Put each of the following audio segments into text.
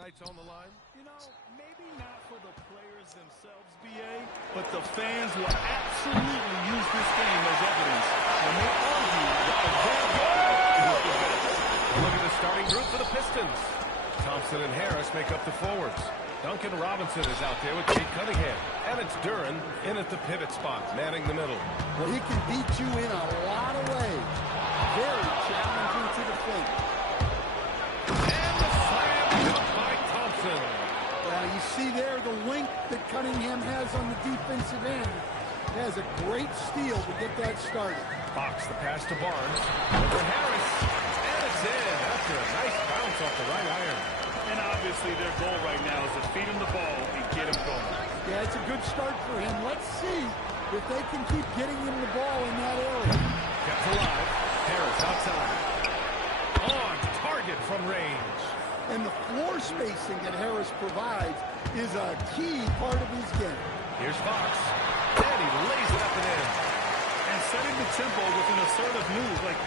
rights on the line? You know, maybe not for the players themselves, BA, but the fans will absolutely use this game as evidence when they argue that the their guy is the best. Look at the starting group for the Pistons. Thompson and Harris make up the forwards. Duncan Robinson is out there with Jake Cunningham. And it's Duren in at the pivot spot, manning the middle. Well, he can beat you in a lot of ways. Very challenging to defend. And the slam cut by Thompson. Well, you see there the length that Cunningham has on the defensive end. He has a great steal to get that started. Fox the pass to Barnes. Over Harris. And it's in after a nice bounce off the right iron. And obviously their goal right now is to feed him the ball and get him going. Yeah, it's a good start for him. Let's see if they can keep getting him the ball in that area. Kept alive. Harris outside. On target from range. And the floor spacing that Harris provides is a key part of his game. Here's Fox. And he lays it up and in. And setting the tempo with an assertive move. Like,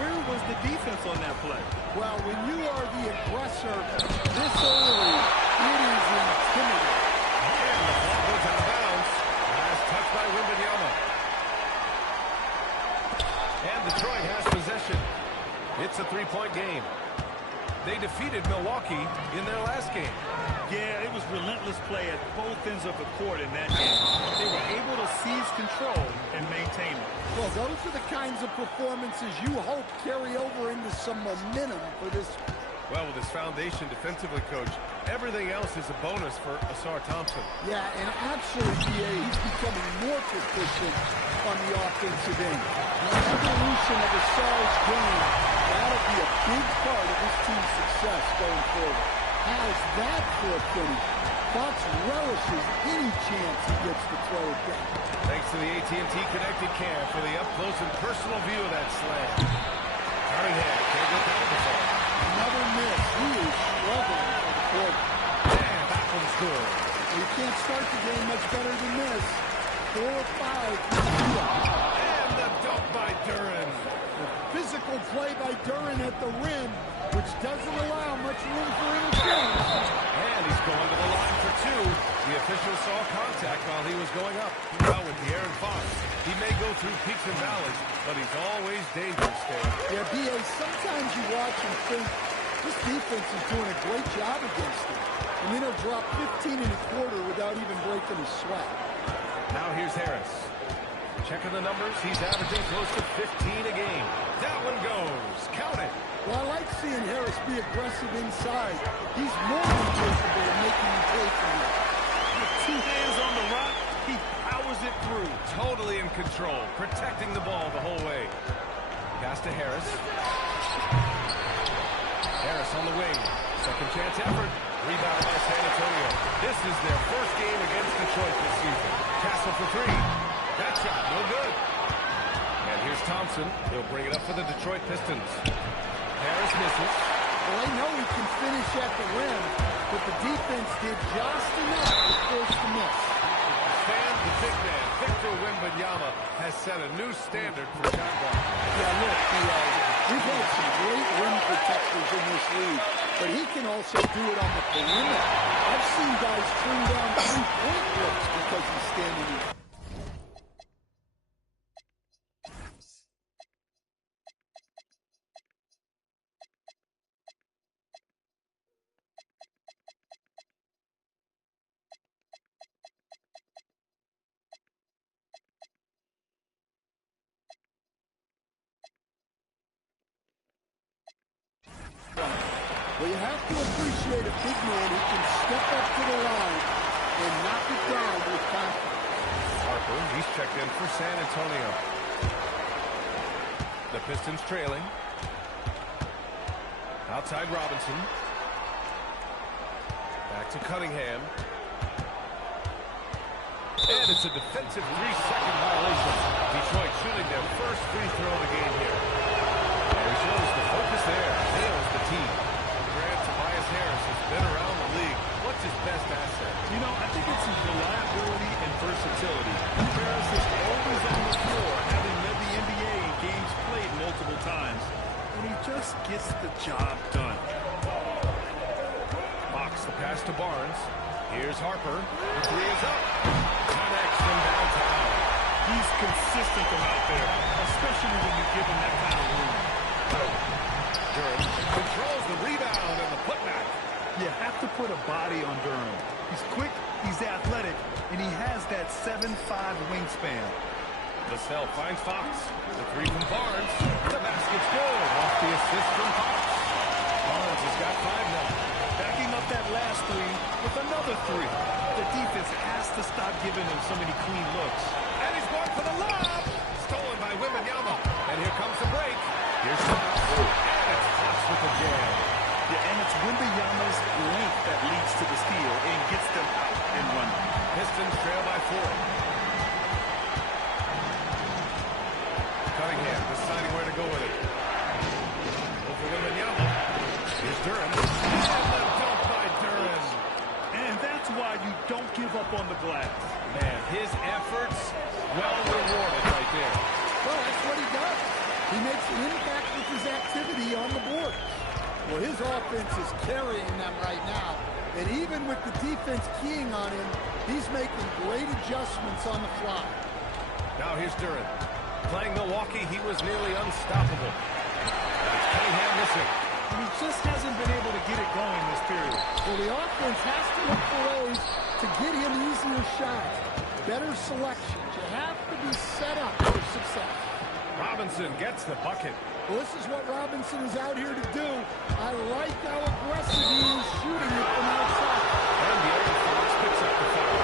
where was the defense on that play? Well, when you are the aggressor this early, it is intimidating. And the ball goes out of bounds. Last touch by Wembanyama. And Detroit has possession. It's a three-point game. They defeated Milwaukee in their last game. Yeah, it was relentless play at both ends of the court in that game. They were able to seize control and maintain it. Well, those are the kinds of performances you hope carry over into some momentum for this. Well, with his foundation defensively, Coach, everything else is a bonus for Asar Thompson. Yeah, and actually, BA, he's becoming more proficient on the offensive end. The evolution of Asar's game, that'll be a big part of his team's success going forward. How's that for a finish? Fox relishes any chance he gets to throw it down. Thanks to the AT&T Connected Cam for the up-close and personal view of that slam. Cunningham can't get down the ball. Another miss. He is struggling for the quarter. And that one's good. You can't start the game much better than this. 4 or 5. And the dunk by Duren. The physical play by Duren at the rim, which doesn't allow much room for interference. And he's going to the line for two. The official saw contact while he was going up. Now with De'Aaron Fox, he may go through peaks and valleys, but he's always dangerous there. Yeah, B.A., sometimes you watch and think, this defense is doing a great job against him. And then he'll drop 15 and a quarter without even breaking a sweat. Now here's Harris. Checking the numbers, he's averaging close to 15 a game. That one goes. Count it. Well, I like seeing Harris be aggressive inside. He's more than capable of making you pay for it. With 2 hands on the rock, he powers it through. Totally in control, protecting the ball the whole way. Pass to Harris. Harris on the wing. Second chance effort. Rebound by San Antonio. This is their first game against Detroit this season. Castle for three. That shot, no good. And here's Thompson. He'll bring it up for the Detroit Pistons. Harris misses. Well, they know he can finish at the rim, but the defense did just enough to force the miss. And the big man, Victor Wembanyama, has set a new standard for shot blocking. Yeah, look, we've had some great rim protectors in this league, but he can also do it on the perimeter. I've seen guys turn down 3-point looks because he's standing in. Well, you have to appreciate a big man who can step up to the line and knock it down with confidence. Harper, he's checked in for San Antonio. The Pistons trailing. Outside Robinson. Back to Cunningham. And it's a defensive 3-second violation. Detroit shooting their first free throw of the game here. And he shows the focus there. Nails the team. Harris has been around the league. What's his best asset? You know, I think it's his reliability and versatility. Harris is always on the floor, having led the NBA in games played multiple times. And he just gets the job done. Fox Fakes the pass to Barnes. Here's Harper. The three is up. Connects from downtown. He's consistent from out there, especially when you give him that kind of room. Durham controls the rebound and the putback. You have to put a body on Durham. He's quick, he's athletic, and he has that 7'5" wingspan. Vassell finds Fox. The three from Barnes. The basket's good. Off the assist from Fox. Barnes has got 5 now. Backing up that last three with another three. The defense has to stop giving him so many clean looks. And he's going for the lob. Stolen by Wembanyama. And here comes the break. Here's Fox. And it's Fox with the jam. Yeah, and it's Wembanyama's length that leads to the steal and gets them out and running. Pistons trail by 4. Cunningham deciding where to go with it. Over Wembanyama. Here's Durham. And the dunk by Durham. And that's why you don't give up on the glass. Man, his efforts well rewarded right there. Well, that's what he does. He makes an impact with his activity on the board. Well, his offense is carrying them right now. And even with the defense keying on him, he's making great adjustments on the fly. Now here's Durham. Playing Milwaukee, he was nearly unstoppable. It's Cunningham missing. He just hasn't been able to get it going this period. Well, the offense has to look for ways to get him easier shots, better selections. You have to be set up for success. Robinson gets the bucket. Well, this is what Robinson is out here to do. I like how aggressive he is shooting it from outside. And De'Aaron Fox picks up the foul.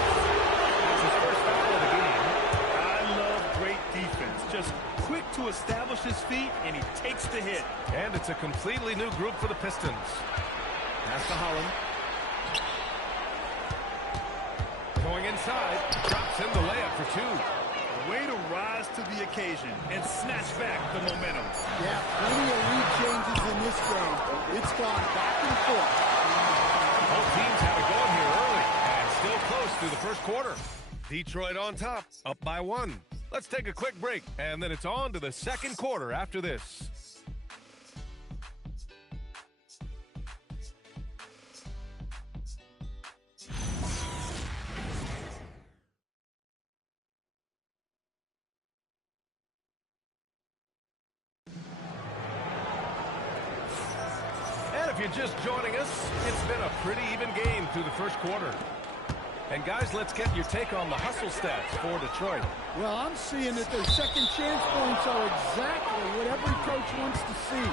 That's his first foul of the game. I love great defense. Just quick to establish his feet, and he takes the hit. And it's a completely new group for the Pistons. Pass to Holland. Going inside. Drops in the layup for 2. Way to rise to the occasion and snatch back the momentum. Yeah, plenty of lead changes in this game. It's gone back and forth. Both teams have it going here early and still close through the first quarter. Detroit on top, up by 1. Let's take a quick break, and then it's on to the second quarter after this. If you're just joining us, it's been a pretty even game through the first quarter. And guys, let's get your take on the hustle stats for Detroit. Well, I'm seeing that their second chance points are exactly what every coach wants to see.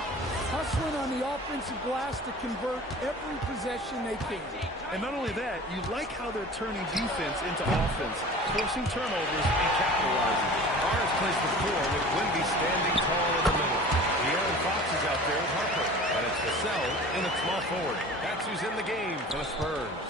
Hustling on the offensive glass to convert every possession they can. And not only that, you like how they're turning defense into offense, forcing turnovers and capitalizing. Barnes plays the 4 with Wemby standing tall in the middle. De'Aaron Fox is out there with Harper. And it's Vassell in at small forward. That's who's in the game for the Spurs.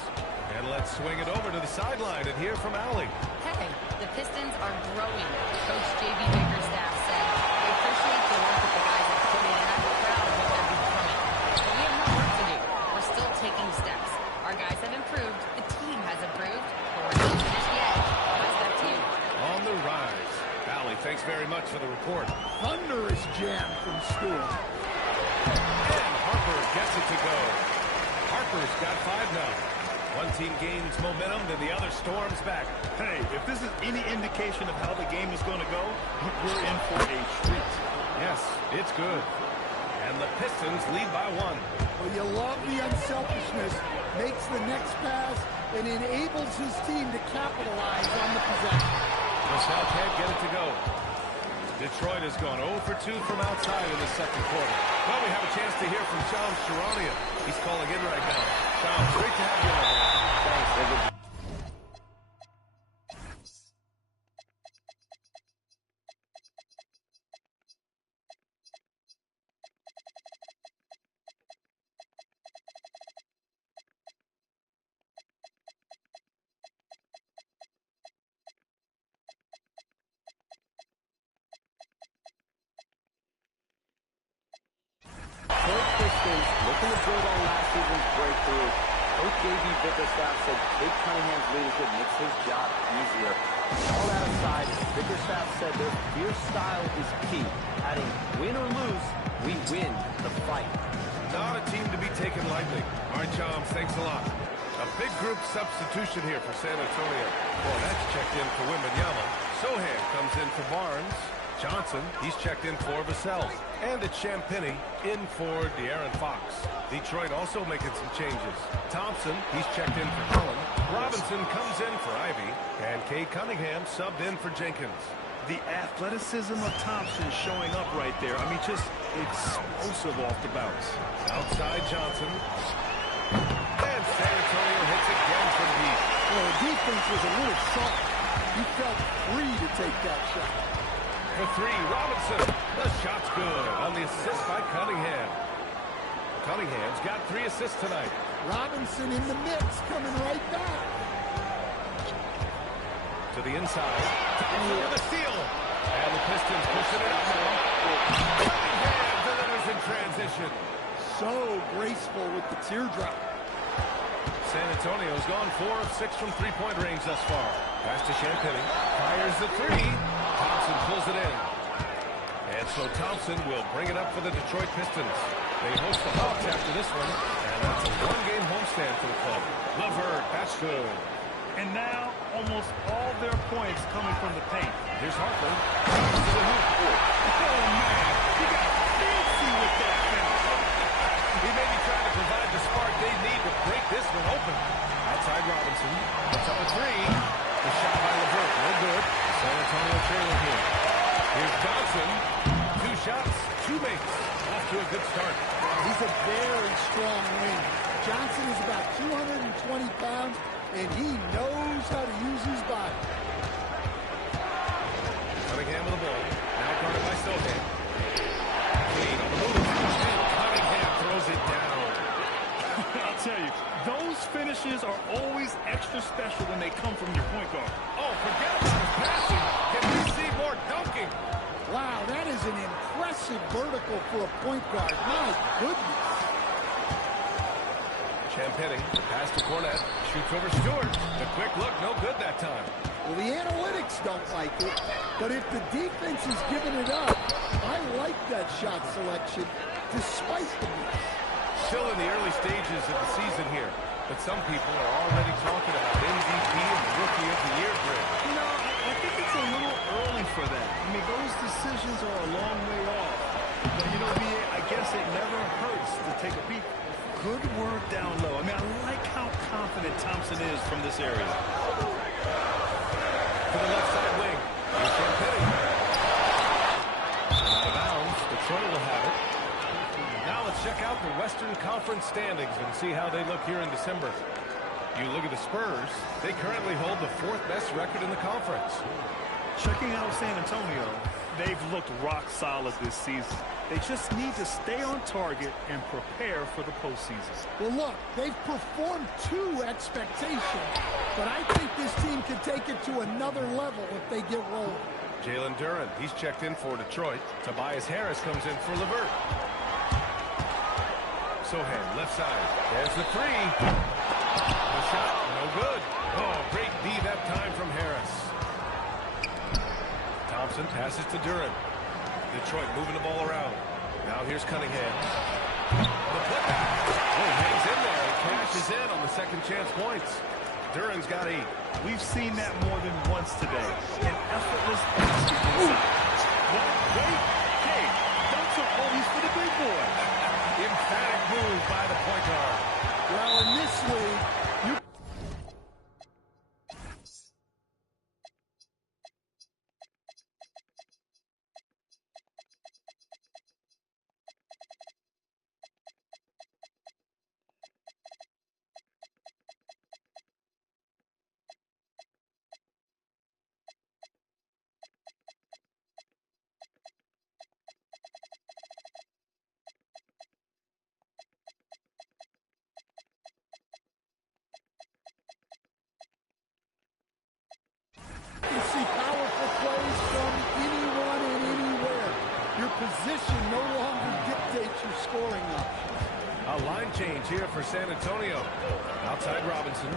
And let's swing it over to the sideline and hear from Allie. Hey, the Pistons are growing. Coach J.B. Bickerstaff said they appreciate the work that the guys have put in, and I'm proud of what they're becoming. But we have more work to do. We're still taking steps. Our guys have improved. The team has improved. But we're not finished yet. Guys, back to you. On the rise. Allie, thanks very much for the report. Thunderous jam from Stewart. And Harper gets it to go. Harper's got 5 now. One team gains momentum, then the other storms back. Hey, if this is any indication of how the game is going to go, we're in for a treat. Yes, it's good. And the Pistons lead by 1. Well, you love the unselfishness. Makes the next pass and enables his team to capitalize on the possession. Vassell can't get it to go. Detroit has gone 0 for 2 from outside in the second quarter. Well, we have a chance to hear from Shams Charania. He's calling in right now. Shams, great to have you on. Thanks, David. Pistons looking to build on last season's breakthrough. Coach J.B. Bickerstaff said Kid Cunningham's leadership makes his job easier. All that aside, Bickerstaff said their fierce style is key, adding, win or lose, we win the fight. Not a team to be taken lightly. All right, Shams, thanks a lot. Big group substitution here for San Antonio. Well, that's checked in for Wembanyama. Sohan comes in for Barnes. Johnson, he's checked in for Vassell. And it's Champagnie in for De'Aaron Fox. Detroit also making some changes. Thompson, he's checked in for Cullen. Robinson comes in for Ivy. And Cade Cunningham subbed in for Jenkins. The athleticism of Thompson showing up right there. I mean, just explosive off the bounce. Outside Johnson. And San Antonio hits again from deep. Well, the defense was a little soft. He felt free to take that shot. For three, Robinson. The shot's good on the assist by Cunningham. Cunningham's got 3 assists tonight. Robinson in the mix, coming right back. To the inside. Thompson with a steal. And the Pistons pushing it up now. Cunningham delivers in transition. So graceful with the teardrop. San Antonio's gone 4 of 6 from three-point range thus far. Pass to Champagnie. Fires the 3. Thompson pulls it in. And so Thompson will bring it up for the Detroit Pistons. They host the Hawks after this one. And that's a one-game homestand for the club. LeVert, that's good. And now, almost all their points coming from the paint. Here's Harper. To the hoop. Oh, man. He got fancy with that finish. He may be trying to provide the spark they need to break this one open. Outside Robinson. Puts up a 3. The shot by LeVert. No good. San Antonio trailing here. Here's Johnson. 2 shots, 2 makes. Off to a good start. He's a very strong wing. Johnson is about 220 pounds, and he knows how to use his body. Cunningham with the ball. Now guarded by Sohan. Clean on the move. And Cunningham throws it down. I'll tell you, those finishes are always extra special when they come from your point guard. Oh, forget about his passing. Can we see more dunking? Wow, that is an impressive vertical for a point guard. My goodness. Champagnie, pass to Cornette. Shoots over Stewart. The quick look, no good that time. Well, the analytics don't like it, but if the defense is giving it up, I like that shot selection, despite the miss. Still in the early stages of the season here, but some people are already talking about MVP and the Rookie of the Year grid. You know, I think it's a little early for that. I mean, those decisions are a long way off. But, you know, I guess it never hurts to take a peek. Good work down low. I mean, I like how confident Thompson is from this area. To the left side wing. Here's Champagnie. Out of bounds. Detroit will have it. Now let's check out the Western Conference standings and see how they look here in December. You look at the Spurs. They currently hold the 4th best record in the conference. Checking out San Antonio, they've looked rock solid this season. They just need to stay on target and prepare for the postseason. Well, look, they've performed to expectation, but I think this team can take it to another level if they get rolling. Jalen Duren, he's checked in for Detroit. Tobias Harris comes in for LeVert. Sohan, left side. There's the 3. The shot, no good. Oh, great D that time from Harris. Thompson passes to Duren. Detroit moving the ball around. Now here's Cunningham. The putback. Oh, hangs in there and cashes in on the second chance points. Duren's got 8. We've seen that more than once today. An effortless basket inside. What? Wait. Hey, dunks are always for the big boy. Emphatic move by the point guard. Well, in this league, you... You see powerful plays from anyone and anywhere. Your position no longer dictates your scoring options. A line change here for San Antonio. Outside Robinson.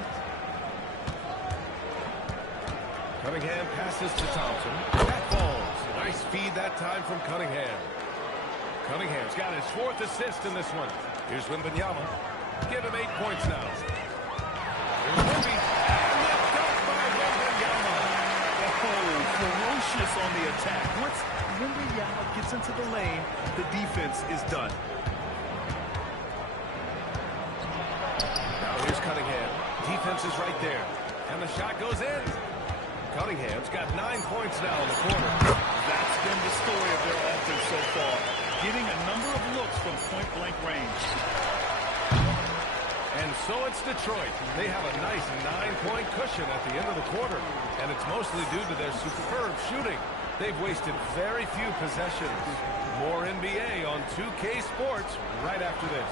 Cunningham passes to Thompson. That falls. Nice feed that time from Cunningham. Cunningham's got his 4th assist in this one. Here's Wembanyama. Give him 8 points now. attack. Once Yao gets into the lane, the defense is done. Now here's Cunningham. Defense is right there. And the shot goes in. Cunningham's got 9 points now in the quarter. That's been the story of their offense so far. Getting a number of looks from point-blank range. And so it's Detroit. They have a nice 9-point cushion at the end of the quarter. And it's mostly due to their superb shooting. They've wasted very few possessions. More NBA on 2K Sports right after this.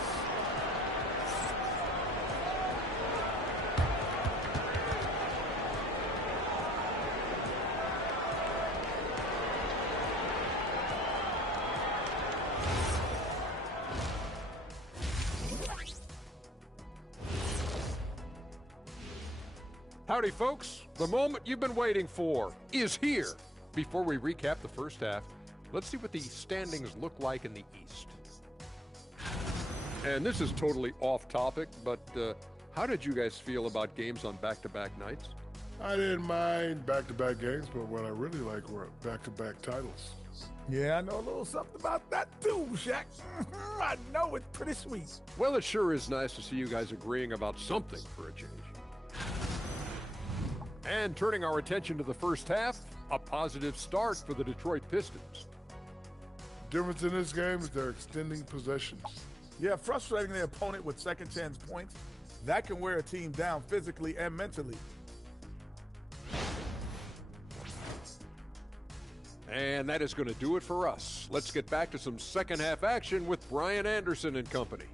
Howdy, folks. The moment you've been waiting for is here. Before we recap the first half, let's see what the standings look like in the East. And this is totally off topic, but how did you guys feel about games on back-to-back nights? I didn't mind back-to-back games, but what I really like were back-to-back titles. Yeah, I know a little something about that too, Shaq. I know it's pretty sweet. Well, it sure is nice to see you guys agreeing about something for a change. And turning our attention to the first half, a positive start for the Detroit Pistons. Difference in this game is they're extending possessions. Yeah, frustrating the opponent with second chance points. That can wear a team down physically and mentally. And that is going to do it for us. Let's get back to some second half action with Brian Anderson and company.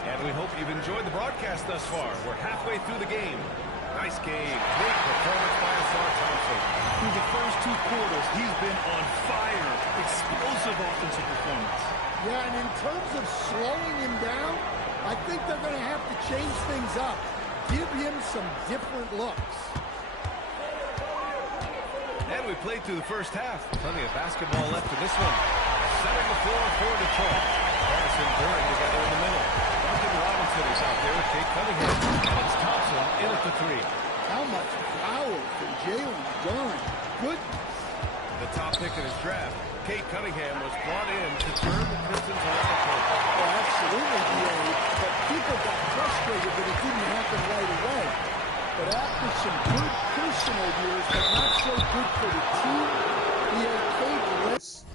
And we hope you've enjoyed the broadcast thus far. We're halfway through the game. Nice game. Great performance by Asar Thompson. Through the first 2 quarters, he's been on fire. Explosive offensive performance. Yeah, and in terms of slowing him down, I think they're going to have to change things up. Give him some different looks. And we played through the first half. Plenty of basketball left in this one. Setting the floor for Detroit. Harrison Durant together in the middle. Duncan Robinson is out there with Kate Cunningham. And it's Thompson in at the 3. How much power from Jalen Durant. Goodness. The top pick in his draft, Kate Cunningham, was brought in to turn the Pistons around the court. Oh, absolutely, D.A. But people got frustrated that it didn't happen right away. But after some good personal years, but not so good for the team, D.A. Kate lets...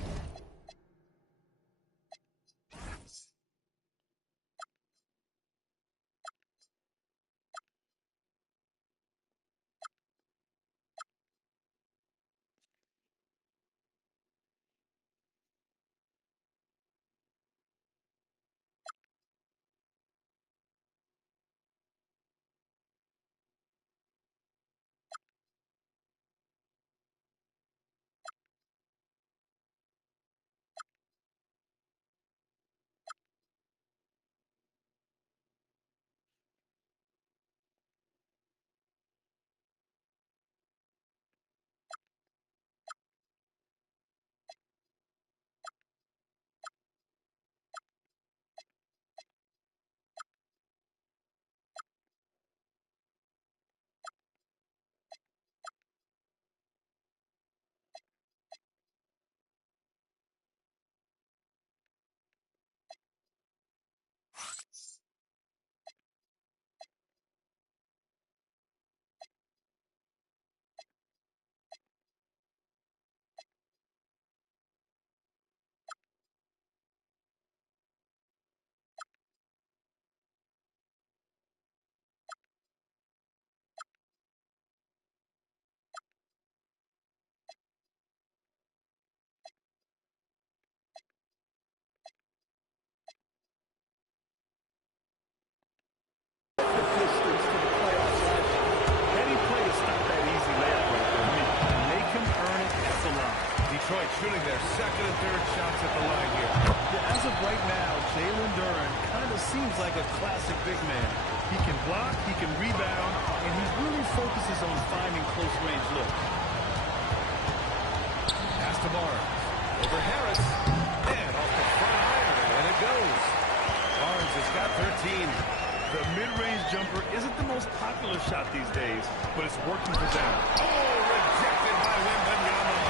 Detroit shooting their second and third shots at the line here. Yeah, as of right now, Jalen Durant kind of seems like a classic big man. He can block, he can rebound, and he really focuses on finding close-range looks. Pass to Barnes. Over Harris. And off the front iron, and it goes. Barnes has got 13. The mid-range jumper isn't the most popular shot these days, but it's working for them. Oh, rejected by Wembanyama.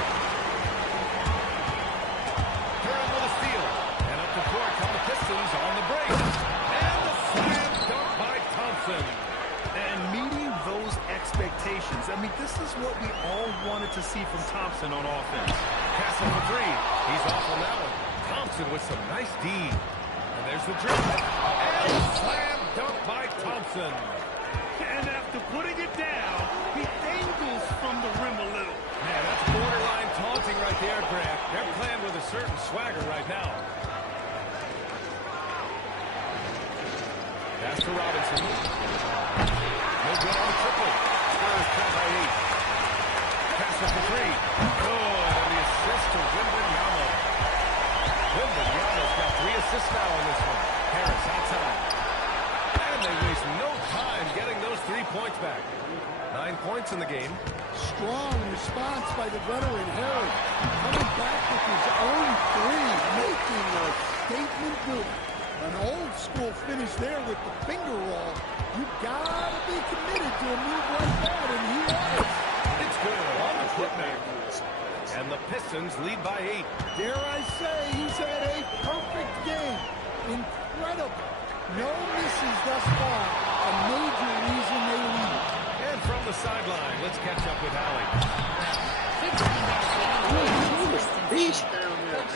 Durant with a steal. And up the court come the Pistons on the break. And the slam dunk by Thompson. And meeting those expectations. I mean, this is what we all wanted to see from Thompson on offense. Castle for three. He's off on that one. Thompson with some nice D. And there's the dribble. And the slam dunk by Thompson. And after putting it down, he angles from the rim a little. Man, that's borderline taunting right there, Grant. They're playing with a certain swagger right now. Pass to Robinson. No good on the triple. Spurs trail by 8. Castle for three. Good, and the assist to Wembanyama. Wembanyama's got 3 assists now on this one. Harris outside. And they waste no time getting those 3 points back. 9 points in the game. Strong response by the veteran Harris. Coming back with his own 3, making a statement move. An old school finish there with the finger roll. You gotta be committed to a move like that, and he is. It's good on the putback. And the Pistons lead by 8. Dare I say, he's had a perfect game. Incredible. No misses thus far. A major reason they lead. And from the sideline, let's catch up with Allie. Coach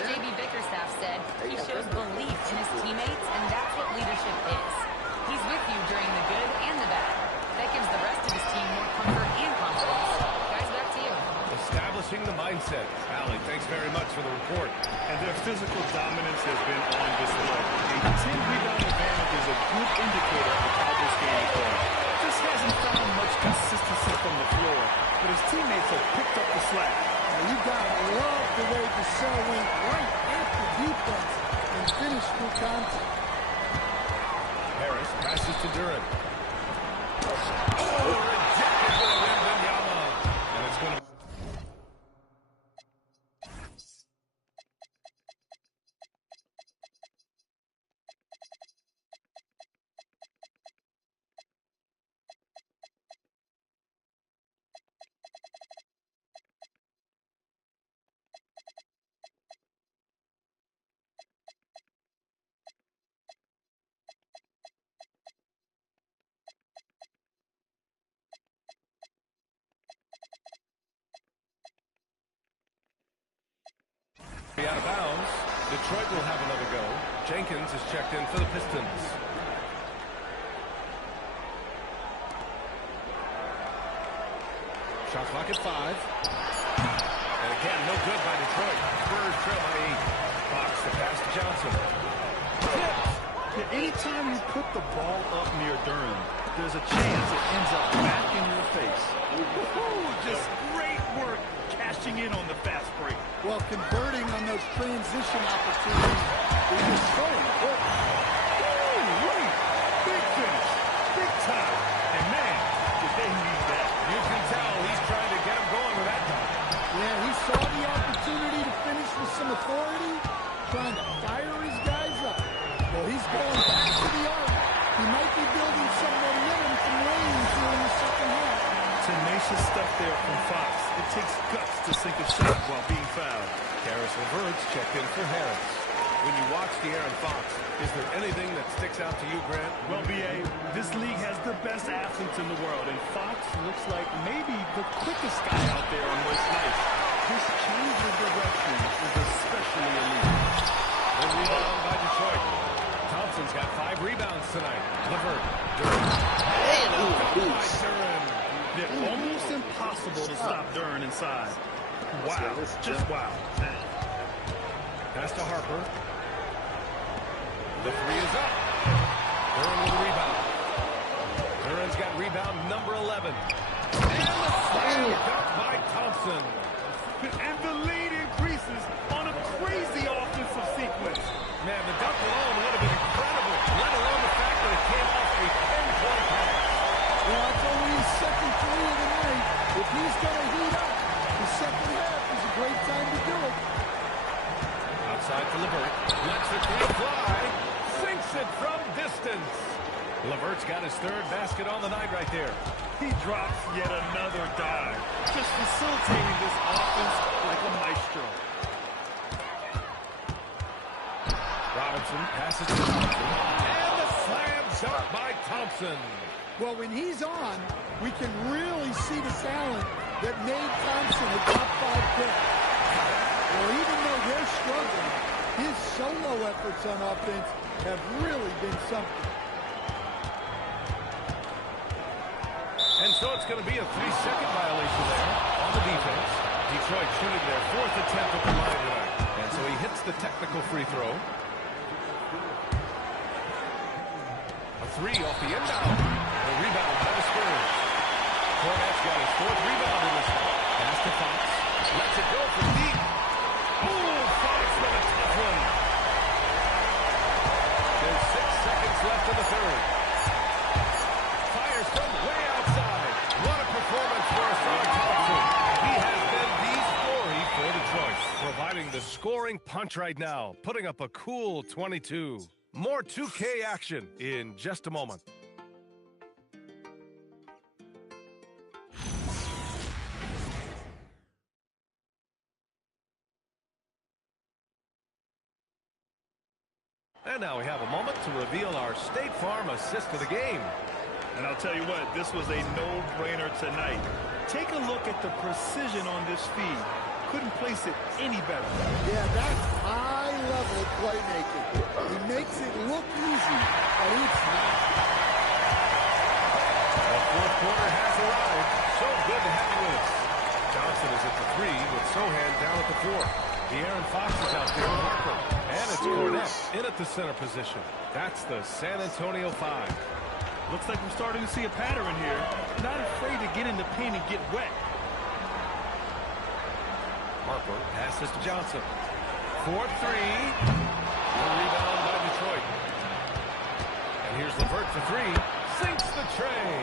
J.B. Bickerstaff said he shows belief in his teammates, and that's what leadership is. He's with you during the good and the bad. That gives the rest of his team more comfort and confidence. Guys, back to you. Establishing the mindset. Allie, thanks very much for the report. And their physical dominance has been on display. A 10-rebound advantage is a good indicator of how this game is going. Just hasn't found much consistency from the floor, but his teammates have picked up the slack. Now you gotta love the way Vassell went right after defense and finished through contact. Harris passes to Durant. Oh, rejected by Wembanyama. And it's going to... out of bounds. Detroit will have another go. Jenkins is checked in for the Pistons. Shot clock at 5. And again, no good by Detroit. Spurs trail by 8. Fox the pass to Johnson. Yeah, anytime you put the ball up near Durant, there's a chance it ends up back in your face. Just great work cashing in on the fast break. Well, converting on those transition opportunities is just so important. Big finish. Big time. And man, did they need that. You can tell he's trying to get him going with that time. Yeah, he saw the opportunity to finish with some authority, trying to fire his guys up. Well, he's going back to the arc. He might be building some momentum from range here in the second half. Tenacious stuff there from Fox. It takes guts to sink a shot while being fouled. Harris reverts, checked in for Harris. When you watch De'Aaron Fox, is there anything that sticks out to you, Grant? Well, B.A., this league has the best athletes in the world, and Fox looks like maybe the quickest guy out there on most nights. His change of direction is especially elite. Good rebound by Detroit. Thompson's got 5 rebounds tonight. Levert. Durant. Durant. They're almost impossible to stop Durant inside. Wow. Just wow. Pass to Harper. The 3 is up. Durant with a rebound. Durant's got rebound number 11. And the slam dunk by Thompson. And the lead increases on a crazy offensive sequence. Man, the dunk alone would have been incredible, let alone the fact that it came off a 10-point pass. Well, it's only his second 3 of the night. If he's going to heat up, the second half is a great time to do it. Outside for LeVert. Lets the three fly. Sinks it from distance. LeVert's got his third basket on the night right there. He drops yet another dive. Just facilitating this offense like a maestro. Robinson passes to Thompson. And the slam dunk by Thompson. Well, when he's on, we can really see the talent that made Thompson a top-5 pick. Well, even though they're struggling, his solo efforts on offense have really been something. And so it's going to be a 3-second violation there on the defense. Detroit shooting their 4th attempt at the line tonight. And so he hits the technical free throw. A 3 off the inbound. A rebound by the Spurs. Cornette's got his 4th rebound in this one. Pass to Fox. Lets it go from deep. Oh, Fox with a tough one. There's 6 seconds left in the third. Fires from way outside. What a performance for S.V.G. Thompson. He has been the story for Detroit, providing the scoring punch right now, putting up a cool 22. More 2K action in just a moment. And now we have a moment to reveal our State Farm assist of the game. And I'll tell you what, this was a no-brainer tonight. Take a look at the precision on this feed. Couldn't place it any better. Yeah, that's high-level playmaking. He makes it look easy, but it's not. The fourth quarter has arrived. So good to have you with us. Johnson is at the 3 with Sohan down at the 4. De'Aaron Fox is out there with Harper. And it's Cornette in at the center position. That's the San Antonio 5. Looks like we're starting to see a pattern here. Not afraid to get in the paint and get wet. Harper passes to Johnson. 4-3. The rebound by Detroit. And here's LeVert for 3. Sinks the tray.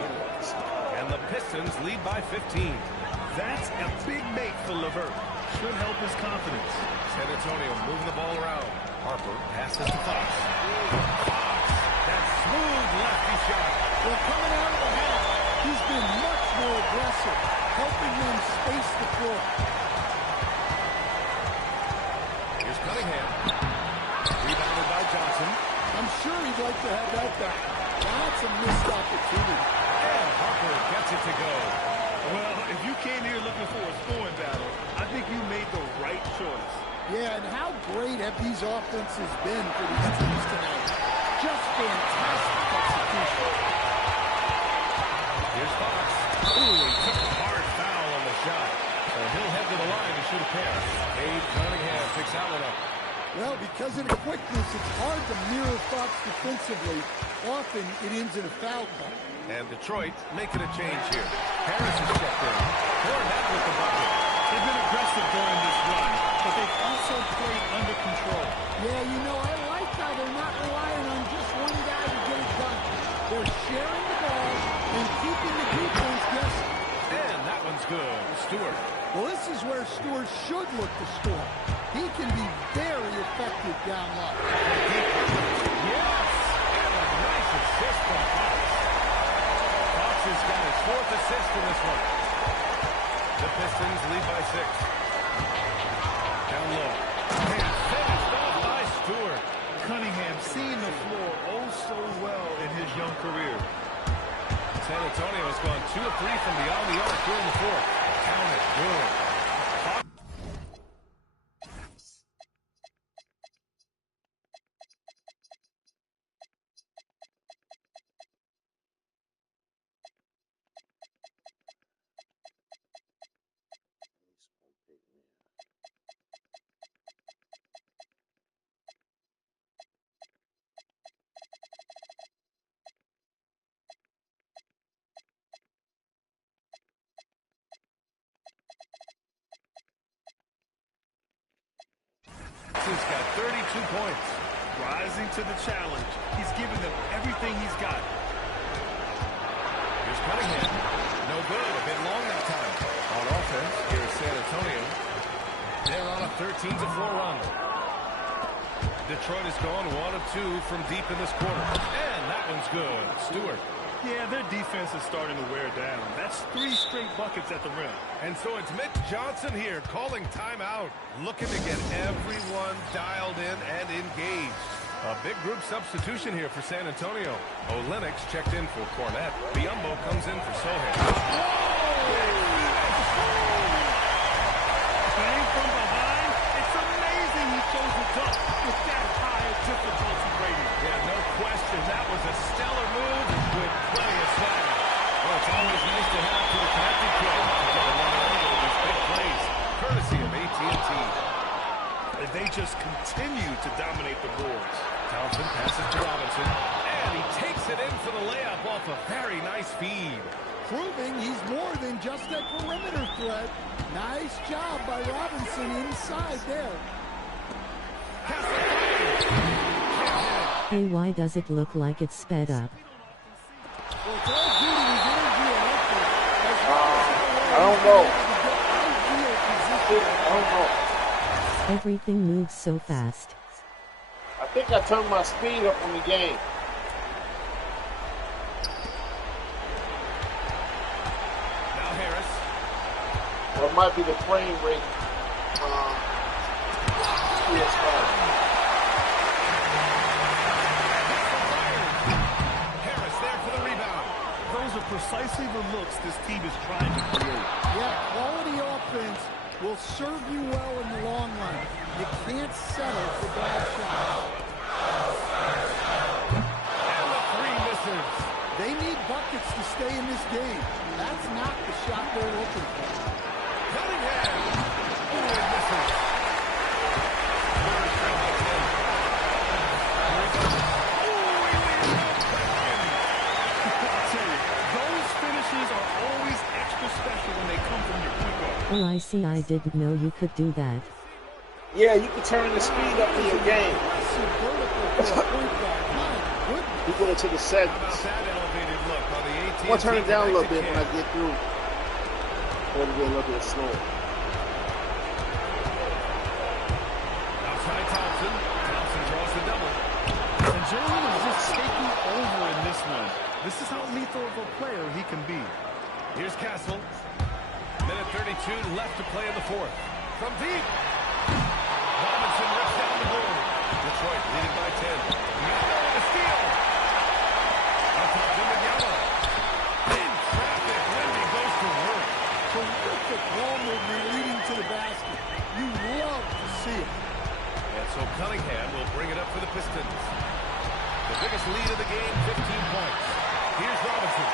And the Pistons lead by 15. That's a big make for LeVert. Should help his confidence. San Antonio moving the ball around. Harper passes to Fox. Fox. That smooth lefty shot. Well, coming out of the half, he's been much more aggressive, helping them space the floor. Here's Cunningham. Rebounded by Johnson. I'm sure he'd like to have that back. That's a missed opportunity. And Harper gets it to go. Well, if you came here looking for a scoring battle, I think you made the right choice. Yeah, and how great have these offenses been for these teams tonight? Just fantastic execution. Here's Fox. Ooh, he took a hard foul on the shot. So he'll head to the line to shoot a pair. Cade Cunningham picks that one up. Well, because of the quickness, it's hard to mirror Fox defensively. Often it ends in a foul call. And Detroit making a change here. Harris has stepped in. Cornette with the bucket. They've been aggressive during this run, but they've also played under control. Yeah, you know, I like how they're not relying on just one guy to get it done. They're sharing the ball and keeping the defense guessing. And that one's good. Stewart. Well, this is where Stewart should look to score. He can be very effective down low. Yes! And a nice assist from Fox. Fox has got his 4th assist in this one. The Pistons lead by 6. Down low. And finished off by Stewart. Cunningham seeing the floor oh so well in his young career. San Antonio has gone 2 of 3 from beyond the arc during the 4th. Count it. Good. He's got 32 points. Rising to the challenge. He's giving them everything he's got. Here's Cunningham. No good. A bit long that time. On offense, here is San Antonio. They're on a 13-4 run. Detroit has gone 1 of 2 from deep in this quarter. And that one's good. Stewart. Yeah, their defense is starting to wear down. That's 3 straight buckets at the rim. And so it's Mitch Johnson here calling timeout, looking to get everyone dialed in and engaged. A big group substitution here for San Antonio. Olenix checked in for Cornette. Biyombo comes in for Sohan. Playing from behind, it's amazing he chose a dunk with that high difficulty rating. Yeah, no question. That was a stellar move with plenty of swagger. Well, it's always nice to have to the connected kid to get another angle of these big plays, courtesy of AT&T. And they just continue to dominate the boards. Townsend passes to Robinson, and he takes it in for the layup off a very nice feed. Proving he's more than just a perimeter threat. Nice job by Robinson inside there. Hey, why does it look like it's sped up? Well, it's all due to his energy and effort. I don't know. I don't know. Everything moves so fast. I think I turned my speed up on the game. Now Harris. Or it might be the frame rate. PS5. Harris there for the rebound. Those are precisely the looks this team is trying to create. Yeah, quality offense will serve you well in the long run. You can't settle for bad shots. And the 3 misses. They need buckets to stay in this game. That's not the shot they're looking for. Cunningham. Ooh, it misses. I'll tell you, those finishes are always extra special when they come from your point guard. Oh, I see. I didn't know you could do that. Yeah, you can turn the speed up in your game. You go into the How about settings. that elevated look on the AT&T I'm going to turn it down a little bit connected when I cam. get through. It'll be a little bit slower. Outside Thompson. Thompson draws the double. And Jalen is just taking over in this one. This is how lethal of a player he can be. Here's Castle. Minute 32 left to play in the fourth. From deep. Robinson rips down the board. Detroit leading by 10. Yama with a steal. On top to Yama. In traffic. Wendy goes to work. Terrific ball movement leading to the basket. You love to see it. And so Cunningham will bring it up for the Pistons. The biggest lead of the game, 15 points. Here's Robinson.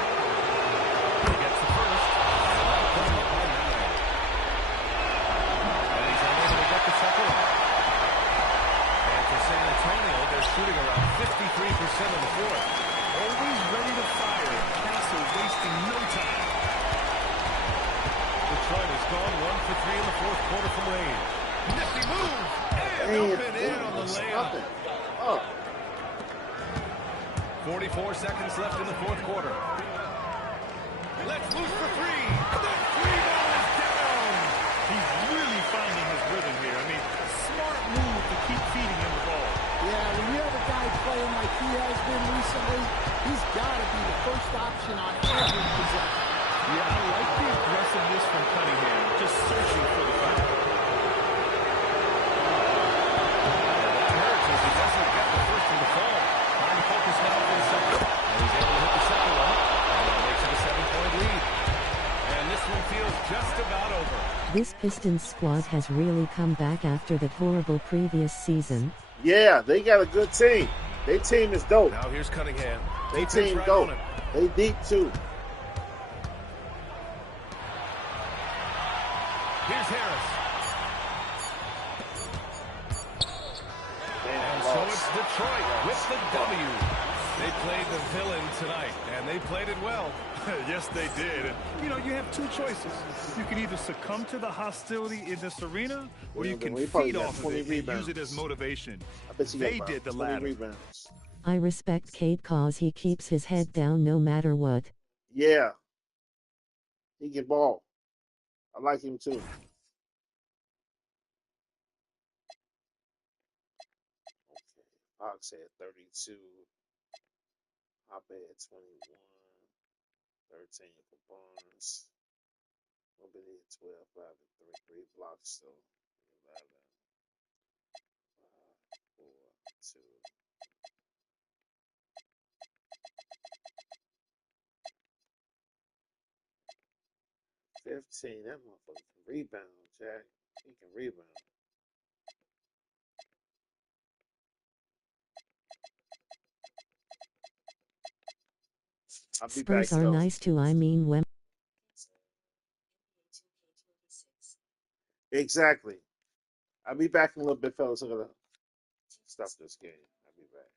He gets the first. And that'll put him up by 9. And he's unable to get the second one. And for San Antonio, they're shooting around 53% of the fourth. Always ready to fire. Castle wasting no time. Detroit has gone 1 for 3 in the fourth quarter from range. Nifty move! And open in on the layup. Oh, 44 seconds left in the fourth quarter. Let's move for 3. The 3 ball is down. He's really finding his rhythm here. I mean, smart move to keep feeding him the ball. Yeah, when you have a guy playing like he has been recently, he's got to be the first option on every possession. Yeah, I like the aggressiveness from Cunningham, just searching for the foul. That hurts as he doesn't get the first one to fall. Trying to focus now for the second. And he's able to hit the second one. And that makes it a 7-point lead. And this one feels just about over. This Pistons squad has really come back after that horrible previous season. yeah, they got a good team. Their team is dope. Now here's Cunningham. Their Defense team right dope. on it. They deep too. Here's Harris. And so it's Detroit with the W. They played the villain tonight, and they played it well. Yes, they did. And, you know, you have 2 choices. You can either succumb to the hostility in this arena, or you can He probably feed got off of 20 it and rebounds. use it as motivation. I bet you They got did the 20 latter. rebounds. I respect Cade cause he keeps his head down no matter what. Yeah. He can ball. I like him too. Okay. Fox had 32. Hopper had 21. 13 for Barnes. Mobley had 12, 5, and 3. 3 blocks, so 11. 5, 4, 2. 15. That motherfucker can rebound, Jack. He can rebound. I'll be back Spurs are though. nice too. I mean, when Exactly. I'll be back in a little bit, fellas. I'm gonna stop this game. I'll be back.